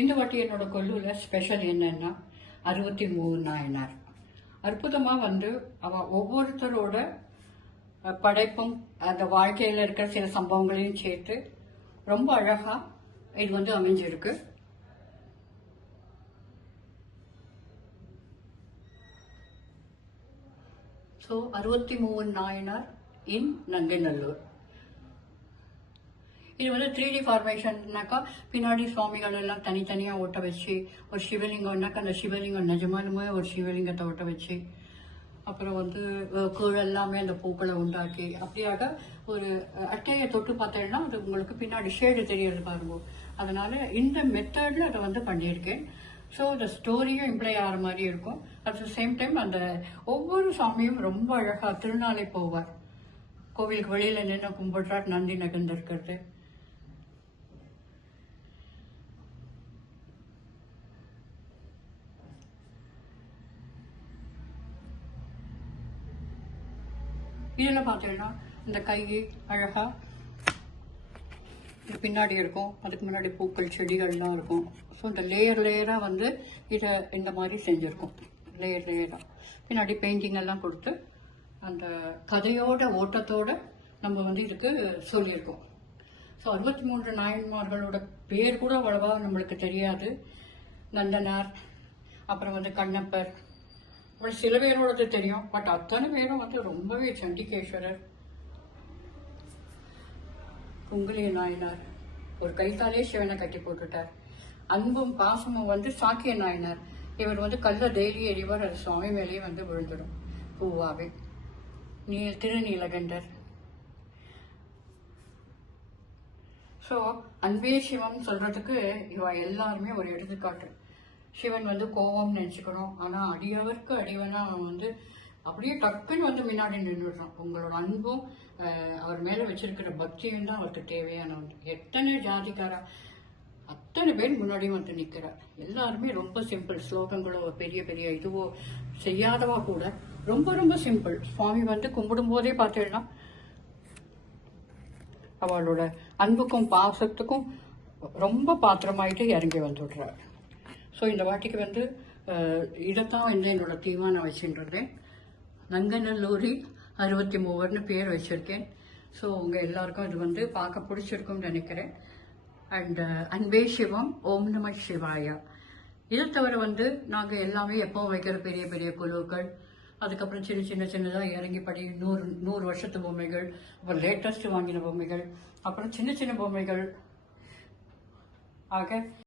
இந்த வாட்டி என்னோட கொல்லுல ஸ்பெஷல் என்னன்னா 63 நாயனார். அற்புதமா அவ ஒவ்வொருத்தரோட படைப்பும் அந்த வாழ்க்கையில இருக்கிற சில சம்பவங்களையும் சேர்த்து ரொம்ப அழகா இது அமைஞ்சிருக்கு. ஸோ 63 நாயனார் இன் நங்கைநல்லூர். இது 3D ஃபார்மேஷன்னாக்கா பின்னாடி சுவாமிகள் எல்லாம் தனித்தனியாக ஒட்ட வச்சு ஒரு சிவலிங்கம்னாக்கா அந்த சிவலிங்கம் நிஜமானுமே ஒரு சிவலிங்கத்தை ஒட்ட வச்சு அப்புறம் கீழ் எல்லாமே அந்த பூக்களை உண்டாக்கி அப்படியாக ஒரு அட்டையை தொட்டு பார்த்தேன்னா அது உங்களுக்கு பின்னாடி ஷேடு தெரியறது பாருங்க. அதனால இந்த மெத்தட்ல அதை பண்ணியிருக்கேன். ஸோ இந்த ஸ்டோரியும் இம்ப்ளை ஆகிற மாதிரி இருக்கும். அட் த சேம் டைம் அந்த ஒவ்வொரு சாமியும் ரொம்ப அழகா திருநாளை போவார். கோவிலுக்கு வெளியில நின்று கும்பிடுறார், நந்தி நகர்ந்திருக்கிறது. இதெல்லாம் பார்த்தீங்கன்னா இந்த கை அழகா பின்னாடி இருக்கும், அதுக்கு முன்னாடி பூக்கள் செடிகள்லாம் இருக்கும். ஸோ இந்த லேயராக இதை இந்த மாதிரி செஞ்சுருக்கோம். லேயராக பின்னாடி பெயிண்டிங் எல்லாம் கொடுத்து அந்த கதையோட ஓட்டத்தோட நம்ம இதுக்கு சொல்லியிருக்கோம். ஸோ 63 நாயன்மார்களோட பேர் கூட அவ்வளவா நம்மளுக்கு தெரியாது. நந்தனார், அப்புறம் கண்ணப்பர், அப்புறம் சில பேரோடது தெரியும். பட் அத்தனை பேரும் ரொம்பவே சண்டிகேஸ்வரர், குங்குலிய நாயனார் ஒரு கைத்தாலே சிவனை கட்டி போட்டுட்டார். அன்பும் பாசமும் சாக்கிய நாயனார், இவர் கல்ல டெய்லி எறிவார், அது சுவாமி மேலேயே விழுந்துடும் பூவாவே. திருநீலகண்டர். ஸோ அன்பே சிவம் சொல்றதுக்கு இவ எல்லாருமே ஒரு எடுத்துக்காட்டு. சிவன் கோபம் நினைச்சுக்கணும், ஆனா அடியவருக்கு அடிவனா அவன் அப்படியே டக்குன்னு முன்னாடி நின்றுடுறான். உங்களோட அன்பும் அவர் மேல வச்சிருக்கிற பக்தியும் தான் அவருக்கு தேவையானவன். எத்தனை ஜாதிக்காரா அத்தனை பேர் முன்னாடியும் நிற்கிறார். எல்லாருமே ரொம்ப சிம்பிள். ஸ்லோகங்களோ பெரிய பெரிய இதுவோ செய்யாதவா கூட ரொம்ப ரொம்ப சிம்பிள். சுவாமி கும்பிடும் போதே பார்த்தீங்கன்னா அவளோட அன்புக்கும் பாசத்துக்கும் ரொம்ப பாத்திரமாயிட்டு இறங்கி வந்துடுறார். ஸோ இந்த வாட்டிக்கு இதைத்தான் என்னோட தீர்மானம் வச்சுருந்தேன். நங்கநல்லூரில் 63 பேர் வச்சிருக்கேன். ஸோ உங்க எல்லாருக்கும் இது பார்க்க பிடிச்சிருக்கும்னு நினைக்கிறேன். அண்ட் அன்பே சிவம், ஓம் நம சிவாயா. இதை தவிர நாங்கள் எல்லாமே எப்பவும் வைக்கிற பெரிய பெரிய குழுக்கள், அதுக்கப்புறம் சின்னதாக இறங்கி 100 வருஷத்து பொம்மைகள், அப்புறம் லேட்டஸ்ட் வாங்கின பொம்மைகள், அப்புறம் சின்ன பொம்மைகள் ஆக